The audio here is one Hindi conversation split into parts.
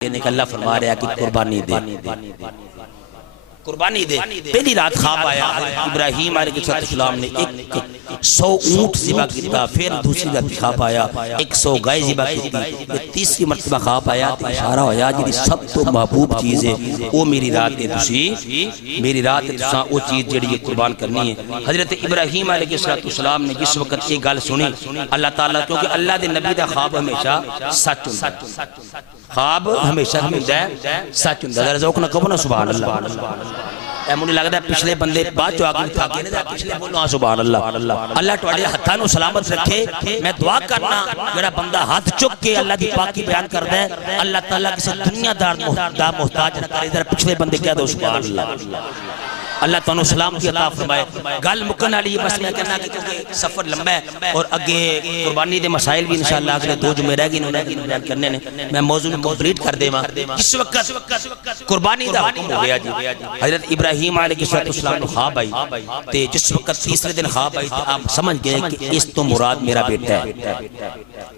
अल्लाह फरमा रहा कि कुर्बानी दे, कुर्बानी दे। पहली रात ख्वाब आया इब्राहिम अलैहिस्सलाम ने 100 ऊंट ज़िबा किया, फिर दूसरी रात ख्वाब आया 100 गाय ज़िबा की, तीसरी मरतबा ख्वाब आया तो इशारा होया जी सब तो महबूब चीज़ है वो मेरी रात है, मेरी रात है वो चीज़ जी कुर्बान करनी है। हज़रत इब्राहिम अलैहिस्सलाम ने जिस वक्त ये गल सुनी अल्लाह ताला, क्योंकि अल्लाह के नबी का ख्वाब हमेशा सच होता, ख्वाब हमेशा सच होता। जरा ज़ौक़ ना कहो ना सुभान अल्लाह। मुझे लगता है पिछले बंदे बाद चो आगे थके ने, पिछले बोलो सुभान अल्लाह। अल्लाह तुहाडे हत्थां नूं सलामत रखे। मैं दुआ करना जेड़ा बंदा हाथ चुक के अल्लाह की पाकी बयान करदा है अल्लाह ताला किसी दुनियादार दा मोहताज न करे। जरा पिछले बंदे कह दो सुभान अल्लाह। अल्लाह तुहानू सलाम की अता फरमाए। गल मुकन वाली बस मैं कहना कि क्योंकि सफर लंबा है और अगे कुर्बानी के मसाइल भी इंशाअल्लाह अगले 2 जुमे रह गए बयान करने ने, मैं मौजू में कंप्लीट कर देवां। इस वक्त कुर्बानी का हुक्म हो गया जी। हजरत इब्राहिम अलैहिस्सलाम को ख्वाब आई ते जिस वक्त तीसरे दिन ख्वाब आई तो आप समझ गए कि इस तो मुराद मेरा बेटा है,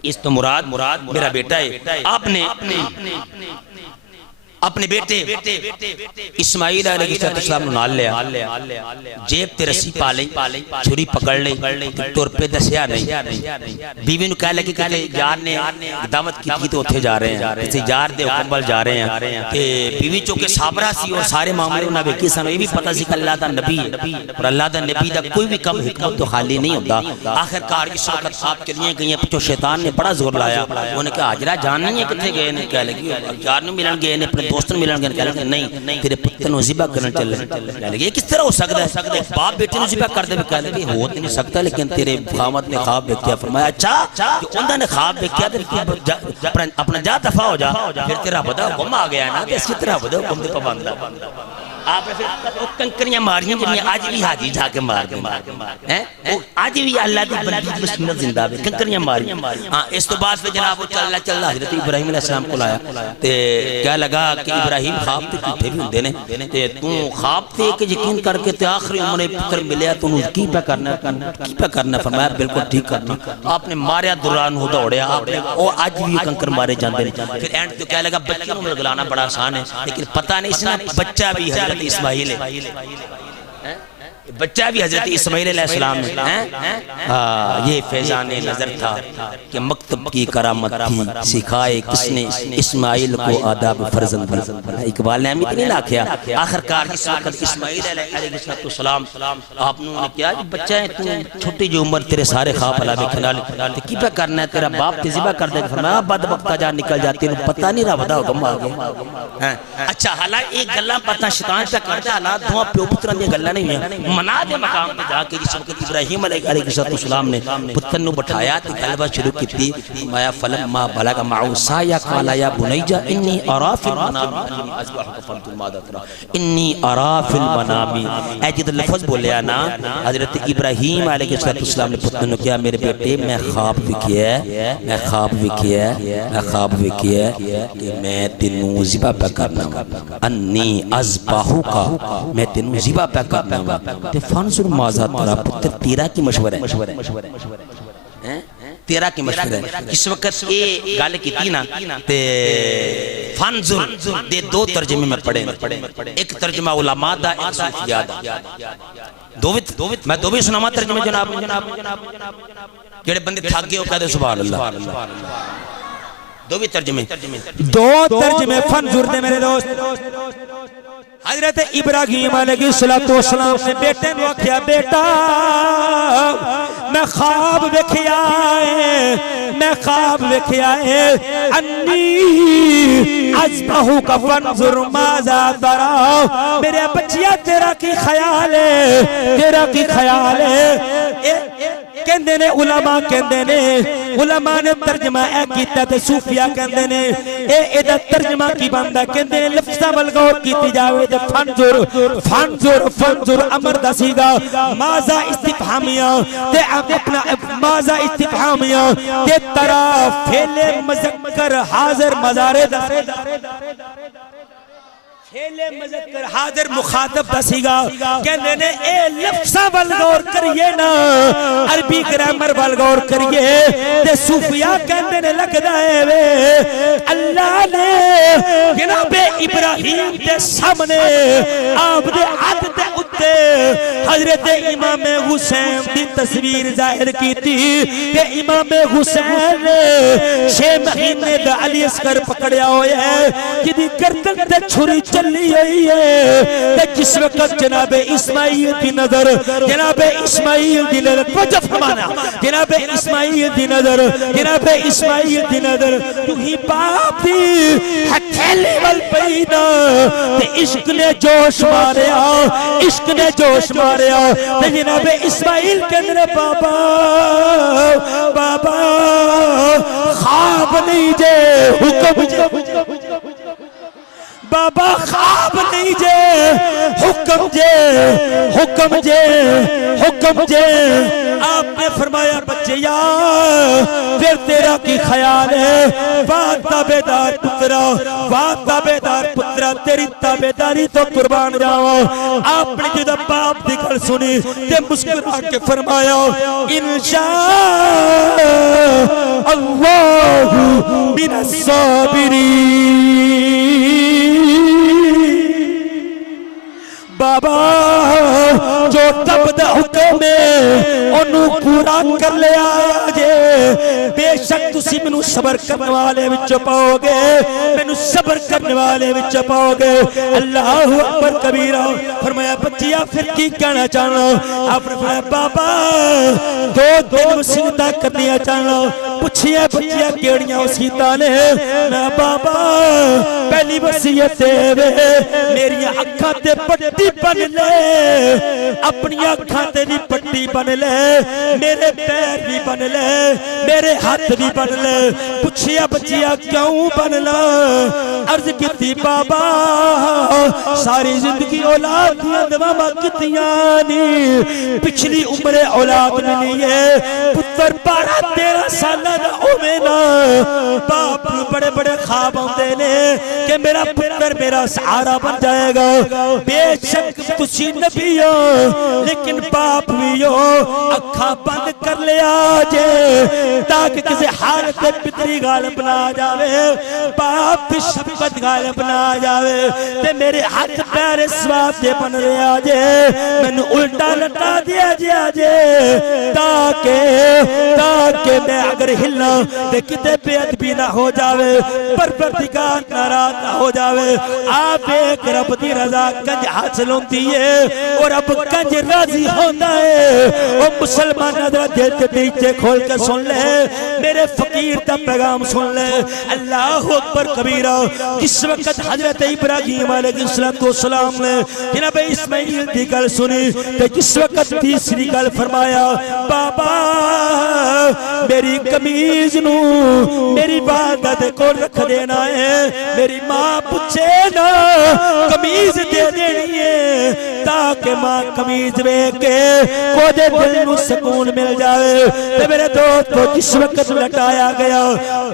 इस तो मुराद मेरा बेटा है। आपने अपने बेटे इस्माइल अलैहिस्सलाम नाल लिया, जेब ते रस्सी पा ली, छुरी पकड़ ली, तुर पे दसिया नहीं। बीवी नु कह लगी कि यार ने दावत की तो उत्थे जा रहे हैं, किसी यार दे हुक्म वाल जा रहे हैं ते बीवी चूंकि साबरा सी और सारे मामले उन्हें वेखी सन, ये भी पता सी कि अल्लाह दा नबी है और अल्लाह दा नबी दा कोई भी कम हिकमत तो खाली नहीं होता। आखिरकार इस वक्त आप चलिए गई पिछो शैतान ने बड़ा जोर लाया, उन्होंने कहा हाजरा जान नहीं है कितने गए ने, कह लगी यार नु मिलन गए ने, अपने दोस्त मिलन गए, कह लगे नहीं तेरे पुत्र नु ज़िबा करने चले। कह लगे किस तरह हो सकता है, बाप बेटे नु ज़िबा कर दे, कह लगे हो नहीं सकता, लेकिन तेरे खामद ने ख्वाब देखा। फरमाया अच्छा कि उन्होंने ख्वाब देखा तो अपना जा दफा हो जा, फिर तेरा बदा हुक्म आ गया ना, इसी तरह बदा हुक्म दे पाबंद आपने फिर कंकरियां मारियां जिन्हें आज भी हाजी जाके मार दे हैं, वो आज भी अल्लाह की बंदी की सुन्नत जिंदा है, कंकरियां मारी। हां इस तो बाद फिर जनाब वो चल हजरत इब्राहिम अलैहिस्सलाम को लाया ते क्या लगा कि इब्राहिम ख्वाब ते झूठे भी होंदे ने ते तू ख्वाब ते एक यकीन करके ते आखिरी उम्र पुत्र मिलया तू की पे करना। फरमाया बिल्कुल ठीक करना। आपने मारिया दुरान हो दौड़या, आपने वो आज भी कंकर मारे जाते हैं। फिर एंड तो क्या लगा बच्चे को गलाना बड़ा आसान है, लेकिन पता नहीं इसने बच्चा भी हजरत इस्माइल है, बच्चा भी हजरत इस्माइल अलैहिस्सलाम है। ये फैजान नजर था कि मकतब की करामत थी, सिखाए किसने इस्माइल को आदाब फर्जंद। इकबाल ने अमित नहीं लाखिया। आखिरकार इस वक्त इस्माइल अलैहिस्सलाम आपने क्या बच्चा है तू, छोटी जो उम्र तेरे सारे ख्वाब अला देखने वाले की पे करना है, तेरा बाप ते ज़िबा कर दे। फरमाया बदबख्ता जा निकल जाती है, पता नहीं रहा बदा हुक्म आ गया। अच्छा हालांकि एक गल्ला पता शैतान पे करदा, हालात दोवां प्यो पुत्रां दी गल्लां नहीं है। मना दे मकाम पे जाके जिस वक्त इब्राहिम अलैहिस्सलाम ने पुत्र नु बैठाया तो गलबात शुरू की। माया फलम मा बलगा माउसा या काला या बुनैजा इन्नी अरा फिल मनामी अन्नी अज़बहुका फंजुर मादा तरा, इन्नी अरा फिल मनामी। ऐ जिद लफ्ज बोलिया ना हजरत इब्राहिम अलैहिस्सलाम ने पुत्र नु कहा मेरे बेटे मैं ख्वाब विखिया कि मैं तेनू ज़िबा पे करना, अन्नी अज़बहुका मैं तेनू ज़िबा पे करना ते फंजुर माज़ा तरा। पुत्र तेरा की मशवरा है, तेरा की मशवरा है। इस वक्त ये गल की ना ते फंजुर दे 2 तर्जमे में पढ़े, एक तर्जमा उलमा दा, एक सूफिया दा। मैं दो भी सुनावा तर्जमे जनाब, जेड़े बंदे थक गए कहते सुभान अल्लाह। दो भी तर्जमे, 2 तर्जमे फंजुर दे मेरे दोस्त। हजरत इब्राहिम अलैहिस्सलाम ने बेटे नु आख्या बेटा मैं ख्वाब वेखिया है अन्नी अज़बहु का फंजुर माज़ा तरा। मेरे बच्चिया तेरा की ख्याल है, कहंदे ने उलमा ने तर्जमा ए कीता ते सूफिया कहंदे ने एदा तर्जमा की बनदा, कहंदे ने लफ्ज़ां वल गौर कीती जावे ते फंजुर अमर दा सीगा, माज़ा इस्तिफहामिया ते अपना माज़ा इस्तिफहामिया ते तरा फेले मुज़क्कर हाज़िर मज़ारे दा। खेले मुज़क्कर हाजिर मुखातब दा सीगा कहंदे ने ए लफ्ज़ां वल गौर करिए ना अरबी ग्रामर वल गौर करिए ते सूफिया कहंदे ने लगदा है वे अल्लाह ने जनाबे इब्राहिम दे सामने आप दे हद दे उत्ते हजरत इमाम हुसैन दी तस्वीर जाहिर कीती कि इमाम हुसैन 6 महीने दा अली असगर पकड़या होया है जिदी गर्दन ते छुरी चली हुई है ते जिस वक्त जनाबे इस्माइल दी नजर जनाबे इस्माइल दी नजर वजह फरमाना जनाबे इस्माइल दी नजर जनाबे इस्माइल दी नजर तू ही बाप दी हथेली वल पई ना ते इश्क ने जोश मारया इश्क ने जोश मारया ते जनाबे इस्माइल कहंदे बाबा बाबा ख्वाब नहीं जे हुक्म जे बाबा ख्वाब नहीं जे हुक्म जे हुक्म जे हुक्म जे आपने फरमाया बच्चे यार फिर तेरा की ख्याल है वाह ताबेदार पुत्रा तेरी ताबेदारी तो कुर्बान जावा आपने जब बाप की गल सुनी ते मुस्कुरा के फरमाया इंशाअल्लाह बिना साबिरी बाबा जो तब दा हुक्म है ओनू पूरा कर लिया जे बेशक तुसी मैनू सबर करने वाले विच पाओगे मैनू सबर करने वाले विच पाओगे अल्लाहु अकबर कबीरा फरमाया बच्चिया फिर की कहना चाहना आपने फरमाया बाबा 2 वसीयतां करनियां चाहना पूछिया बच्चिया केड़ियां वसीयतां ने मैं बाबा पहली वसीयत वे मेरी अखां ते पट्टी बन ले अपनी अखां ते भी पट्टी बन ले मेरे पैर भी बन ले मेरे हाथ भी बन ले पूछिया बच्चिया क्यों बनना अर्ज की बाबा सारी जिंदगी औलाद दियां दुआवां कीतियां नी पिछली उम्र औलाद मिली है पुत्र 12-13 साल दा होवे ना बाप नूं बड़े बड़े ख्वाब आउंदे ने कि मेरा पुत्र मेरा सहारा बन जाएगा बेशक तुसी नबी हो लेकिन बाप भी हो अखा बंद कर लिया जे ताकि किसी हालत में पितरी गालिब ना जावे बाप की शफकत गालिब ना जावे ते मेरे हाथ पैर स्वाब दे बन रहा जे मैनू उल्टा लटा दिया जे ताकि मैं अगर हिलना ते किते बेअदबी ना हो जावे परवरदिगार नाराज ना हो जावे आप एक रब दी रजा कंज हासिल होती है और अब कंज राजी होता है ओ मुसलमान जरा दिल के नीचे खोल के सुन ले मेरे फकीर का पैगाम सुन ले अल्लाह अकबर कबीरा किस वक्त हजरत इब्राहिम अलैहिस्सलाम ने जनाब इस्माइल की गल सुनी तो जिस वक्त तीसरी गल फरमाया बाबा मेरी कमीज नू मेरी वालदा दे कोल रख देना है मेरी मां पूछे ना कमीज दे देनी है ताकि मां कमीज वेख के कोदे दिल नू सुकून मिल जाए ते मेरे दोस्त को जिस वक्त लटाया गया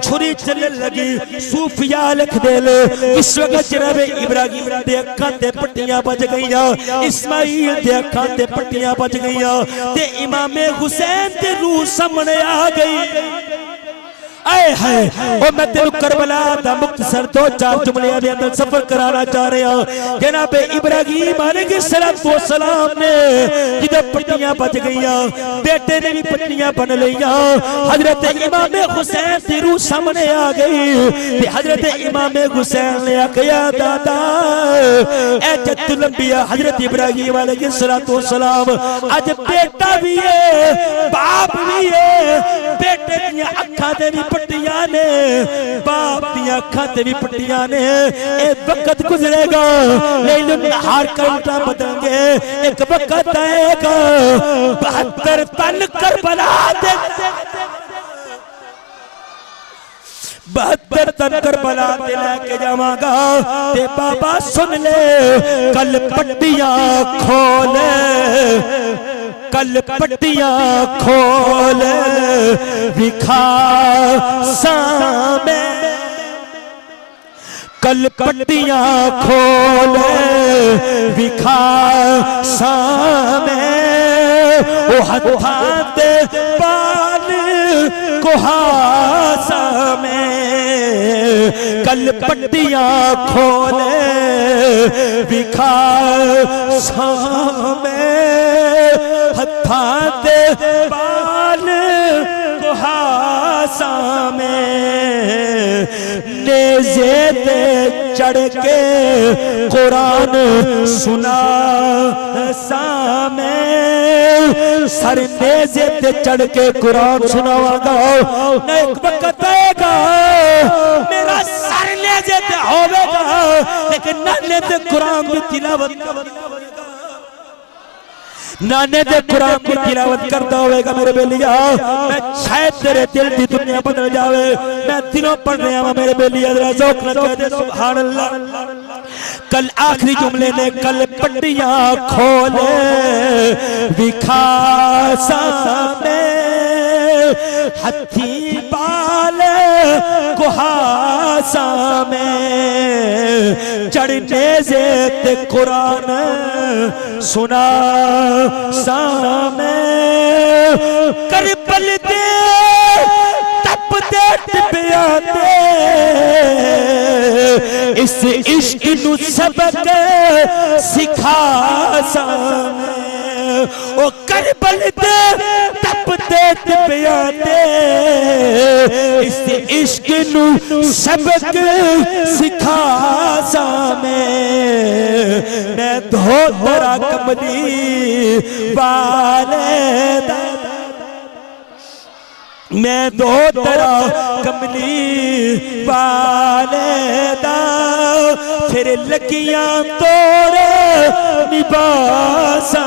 छुरी चलने लगी सूफिया लिख दे ले इस वक्त जनाब इब्राहिम दे अखां ते पट्टियां बज गईयां इस्माइल दे अखां ते पट्टियां बज गईयां ते इमाम हुसैन ते रूह सामने आ गई आए हाय ओ मैं तेनु करबला दा मुख्तसर 2-4 जुमले दे अंदर सफर कराना चाह रहा जनाब इब्राहिम अलैहिस्सलाम ने जिदे पट्टियां बज गईयां बेटे ने भी पट्टियां बन लईयां हजरत इमाम हुसैन दी रूह सामने आ गई ते हजरत इमाम हुसैन ने आखिया दादा ए जद्दुल अंबिया हजरत इब्राहिम अलैहिस्सलाम आज बेटा भी है बाप भी है बेटे दी अखां ते भी पट्टियां ने बाप दी अखां ते भी पट्टियां ने ए वक्त गुजरेगा लैल नहार का उल्टा बदलेंगे एक वक्त आएगा 72 तन करबला दे 72 तन करबला ते लेके जावांगा ते बाबा सुन ले कल पट्टियां खोले कल पट्टियां खोल विखा सामे कल पट्टियां खोले विखा सामे ओ हथाते पाल कुहासा में कल पट्टियां खोले विखा सामे हथाते पाल कुहासा में नेज़े ते चढ़ के कुरान सुना सामे सर नेज़े ते चढ़ के कुरान सुनावागा न एक वक्त आएगा मेरा सर नेज़े ते होवेगा लेकिन नाने ते कुरान की तिलावत नाने दे कुरान की तिलावत करता होगा मेरे बेलिया मैं शायद तेरे दिल की दुनिया बदल जावे मैं दिनों पढ़ रहा हूं मेरे बेलिया जरा ज़ौक़ न कह दे सुभान अल्लाह कल आखिरी जुमले ने कल पट्टियां खोले विखा सामे हथी बाल कुहासा में चढ़ने से ते कुरान सुना सामे करबल दे तप दे टिबिया दे इस इश्क नू सबक सिखा सामे ओ करबल दे तप दे टिबिया दे इस इश्क नू सबक सिखा सामे मैं धोतरा कमली वाले मैं धोतरा कमली वाले दा फिर लगियां तोड़े निबासा